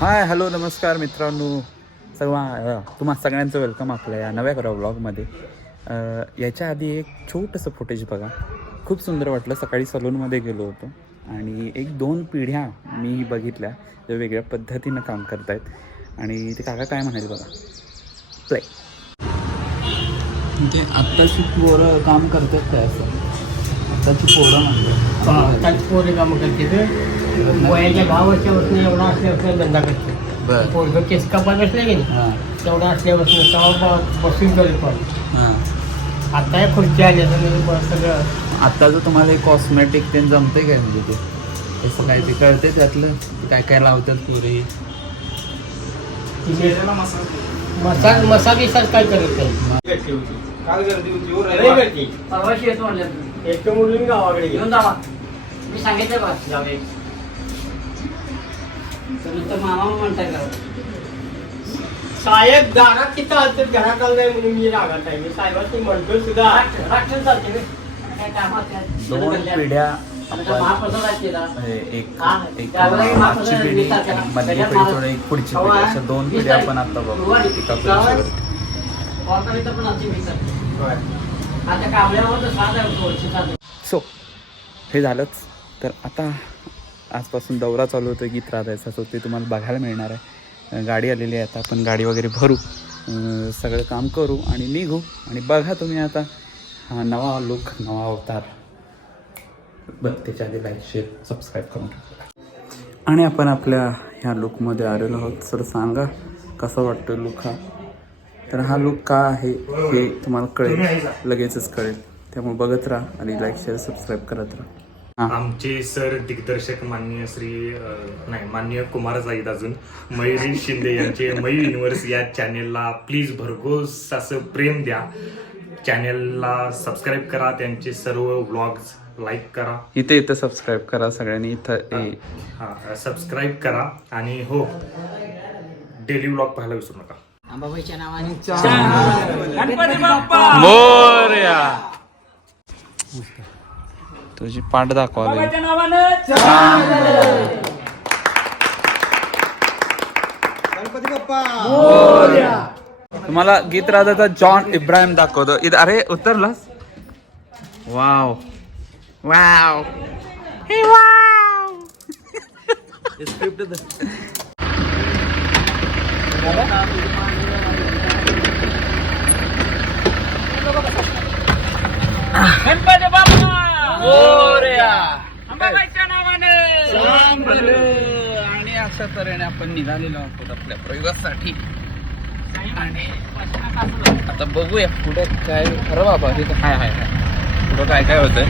Hi hello नमस्कार मित्रांनो, तुम्हा सगळ्यांचं वेलकम आपल्या या नव्या व्लॉगमध्ये. याच्या आधी एक छोटंसं फुटेज बघा, खूप सुंदर वाटलं. सकाळी सलूनमध्ये गेलो होतो आणि 1-2 पिढ्या मी बघितल्या जे वेगळ्या पद्धतीनं काम करत आहेत. आणि ते काका काय म्हणाले बघा, प्ले. ते आत्ताची पोरं काम करतात काय असं? आत्ताची पोरं म्हणतात आत्ताची पोरं कामं करते वयाच्या 10 वर्षापासून एवढा असल्यापासून धंदा करते. पोरगं केस कापायला असले की नाही तेवढा असल्यापासून तेव्हा बसून करेल. पण आता या खुर्ची आल्या तर सगळं आत्ताचं तुम्हाला कॉस्मेटिक ते जमते काय? म्हणजे ते असं काय ते कळते त्यातलं काय काय लावतात पुरे मसाज काय करत नाही. एक मुली गावाकडे घेऊन जावा, मी सांगितलं बा जावे तर मामा म्हणताय का साहेब दारात तिथं आलत घरात आलं नाही म्हणून मी रागात आहे. मी साहेबांनी म्हणतो सुद्धा राष्ट्र चालते काय कामात 2 पिढ्या मागची पिढी मधली पिढी थोडी एक पुढची पिढी अशा 2 पिढ्या आपण आता बघू. सो हे झालंच. तर आता आजपासून दौरा चालू होतो गीत राधायचा, सो ते तुम्हाला बघायला मिळणार आहे. गाडी आलेली आहे, आता आपण गाडी वगैरे भरू, सगळं काम करू आणि निघू. आणि बघा तुम्ही आता हा नवा लुक, नवा अवतार. बघ त्याच्या आधी लाईक शेअर सबस्क्राईब करून टाका. आणि आपण आपल्या ह्या लुकमध्ये आलेलो आहोत. सर सांगा कसा वाटतो लुक हा? तर हा लुक का आहे हे तुम्हाला कळेल, लगेचच कळेल. त्यामुळे बघत राहा आणि लाईक शेअर सबस्क्राईब करत राहा. आमचे सर दिग्दर्शक माननीय कुमार जाईद अजून मयुरी शिंदे यांचे मयू युनिव्हर्स या चॅनेलला प्लीज भरघोस असं प्रेम द्या. चॅनेलला सबस्क्राईब करा, त्यांचे सर्व व्लॉग्स लाईक करा. इथे सबस्क्राईब करा सगळ्यांनी. इथं सबस्क्राईब करा आणि हो डेली व्लॉग पाहायला विसरू नका. अंबाबाईच्या नावाने मोरया. तुझी पाठ दाखवा. तुम्हाला गीत राधाचा जॉन इब्राहिम दाखवतो. अरे उतरलास? वाव वाव हे वाव. गणपती बाप्पा मोरया. अंबाबाईच्या नावाने. आणि अशा तऱ्हेने आपण निघालेलो आहोत आपल्या प्रयोगासाठी. आणि आता बघूया पुढे काय. खरं बाबा हे हाय हाय हाय पुढं काय काय होतंय.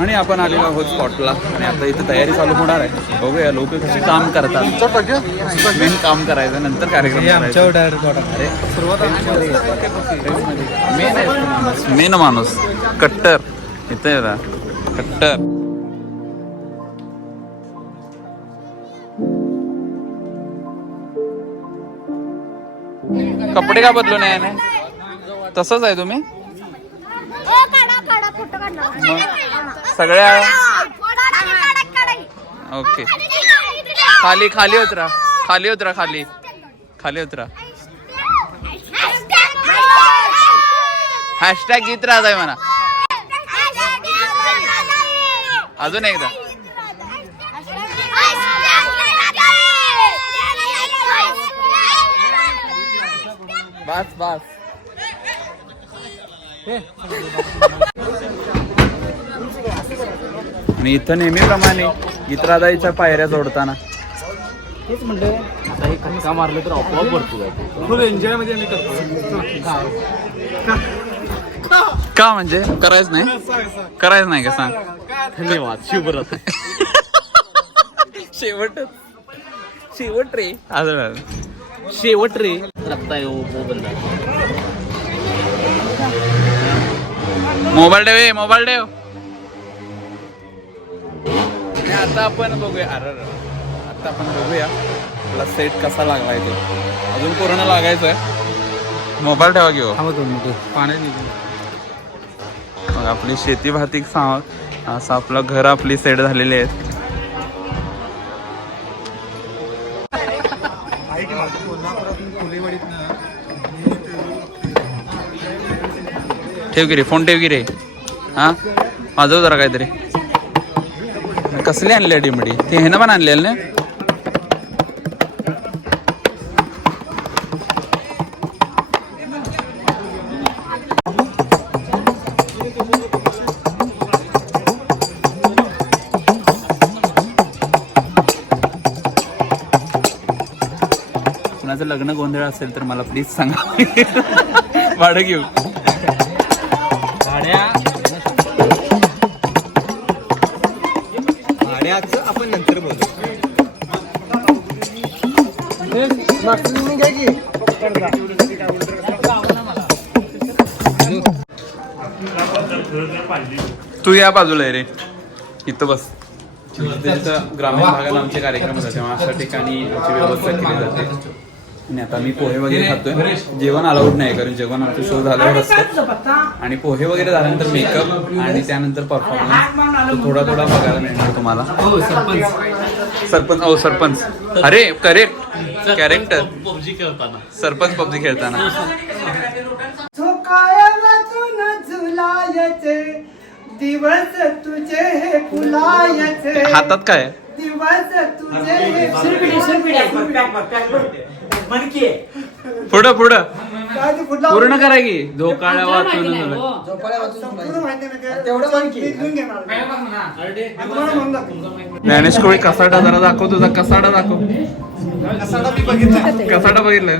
आणि आपण आलेलो आहोत स्पॉटला. आणि आता इथे तयारी चालू होणार आहे. बघूया लोक कशी काम करतात. मेन काम करायचं, नंतर कार्यक्रम. मेन माणूस कट्टर इथे कट्टर. कपडे का बदलू नये? तसंच आहे तुम्ही सगळ्या. ओके खाली खाली उतरा, खाली उतरा, खाली खाली उतरा. हॅशटॅग गीत राहत आहे म्हणा. अजून एकदा. बस बस. आणि इथं नेहमीप्रमाणे गीतराधाईच्या पायऱ्या जोडताना तेच म्हणलं आता हे खटका मारलं तर आपोआप भरतो. फुल एन्जॉय मध्ये आम्ही करतो. का म्हणजे करायचं नाही का सांग. धन्यवाद शिवरात. शेवट रे आजळ शेवट रे रत्ता येऊ बंदा. मोबाईल ठेव आणि आता आपण बघूया. आता आपण बघूया आपला सेट कसा लागलाय ते. अजून पूर्ण लागायचं आहे. मोबाईल ठेवा घेऊ पाण्यात निघून. मग आपली शेती भातिक असं आपलं घर आपली सेट झालेली आहेत. ठेव की रे फोन ठेव की रे. हा वाजव जरा काहीतरी. कसली आणली डिमडी ते हे ना पण आणलेलं ना. कुणाचं लग्न गोंधळ असेल तर मला प्लीज सांगा. भाडं घेऊ. भाड्याचं आपण नंतर बोलू. तू या बाजूला आहे रे. इथं बस. तिथं ग्रामीण भागात आमचे कार्यक्रम होतात तेव्हा अशा ठिकाणी याची व्यवस्था केली जाते. आणि आता मी पोहे वगैरे खातोय. जेवण अलाउड नाही कारण जेवण आमचं शो झाल्यावर असतं. आणि पोहे वगैरे झाल्यानंतर मेकअप आणि त्यानंतर परफॉर्मन्स थोडा बघायला मिळणार तुम्हाला. सरपंच अरे करेक्ट कॅरेक्टर पबजी खेळताना. सरपंच पबजी खेळताना. दिवस तुझे हे फुलायचे. हातात काय दिवस तुझे पुढं पूर्ण करा की. झोकाळ्या वाचून ज्ञानेश कोळी कसाडा जरा दाखव. तुझा कसाडा दाखव. कसाडा बघितलाय.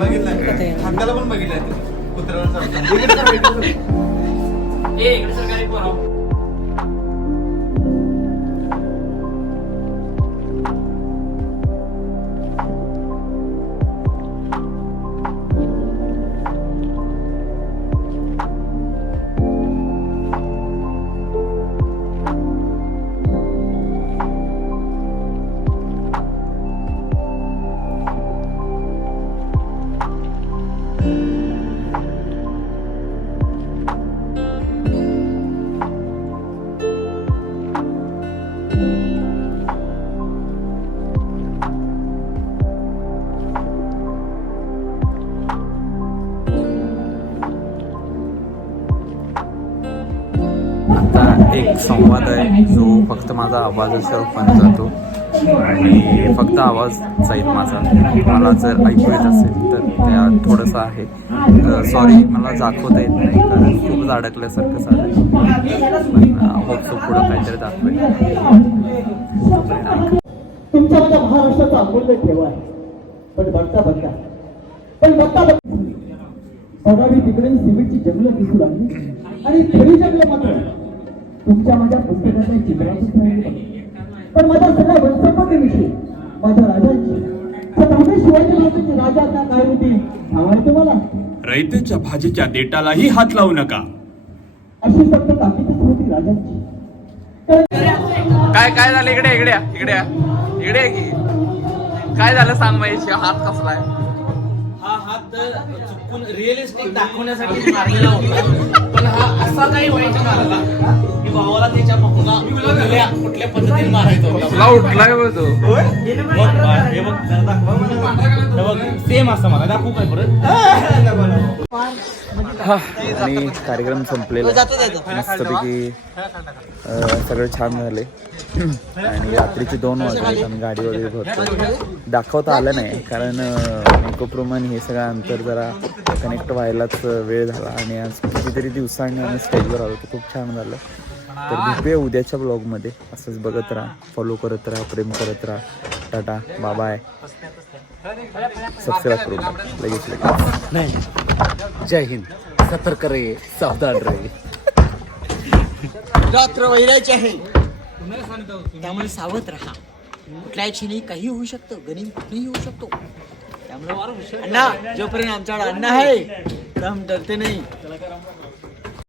एक संवाद आहे जो फक्त माझा आवाजाच्या रूपाने जातो आणि फक्त आवाज जाईल माझा. मला जर ऐकू येत असेल तर त्यात थोडंसं आहे. सॉरी मला दाखवता येत नाही कारण खूप अडकल्यासारखं झालं. पण होप सो पुढं काहीतरी दाखवेल. तुमच्यामध्ये महाराष्ट्राचा अमूल्य ठेवा आहे. पण बघता बघावी तिकडे सिमेंटची जंगलं दिसू लागली आणि खरी जंगलं मात्र तुमच्या माझ्या पुस्तकाच्या चित्रातच राहिली. पण माझ्या सगळ्या वंशपतीविषयी माझ्या राजांची छत्रपती शिवाजी महाराजांची राजा काय होती सांगाल तुम्हाला. रयतेच्या भाजीच्या देटालाही हात लावू नका अशी फक्त ताकीदच होती राजांची. काय झालं. इकडे की काय झालं सांग. माझ्या हात कसलाय. हा हात चुकून रिअलिस्टिक दाखवण्यासाठी मारलेला होता. पण हा असा काही व्हायचा मारला की भावाला त्याच्या कुठल्या पद्धतीने मारायचा होता. उठलाय तो. सेम असं मला दाखवू काय परत. आणि कार्यक्रम संपलेला मस्तपैकी सगळं छान झाले. आणि रात्रीचे 2 वाजले. आम्ही गाडी वगैरे भरतो. दाखवता आलं नाही कारण मेकअप रूम आणि हे सगळं अंतर जरा कनेक्ट व्हायलाच वेळ झाला. आणि आज कितीतरी दिवसांनी आम्ही स्टेजवर आलो. खूप छान झालं. तर भेटूया उद्याच्या ब्लॉगमध्ये. असंच बघत राहा, फॉलो करत राहा, प्रेम करत राहा. Tata bye. सबस्क्राईब करून लगेच. जय हिंद. सतर्क रे, सावधान रे. रात्र वैरायची आहे, त्यामुळे सावध राहा. कुठल्याही क्षणी काही होऊ शकतं, गणित कुठेही होऊ शकतो. त्यामुळे अण्णा, जोपर्यंत आमच्याकडे अन्न आहे तर आम्ही डरते नाही.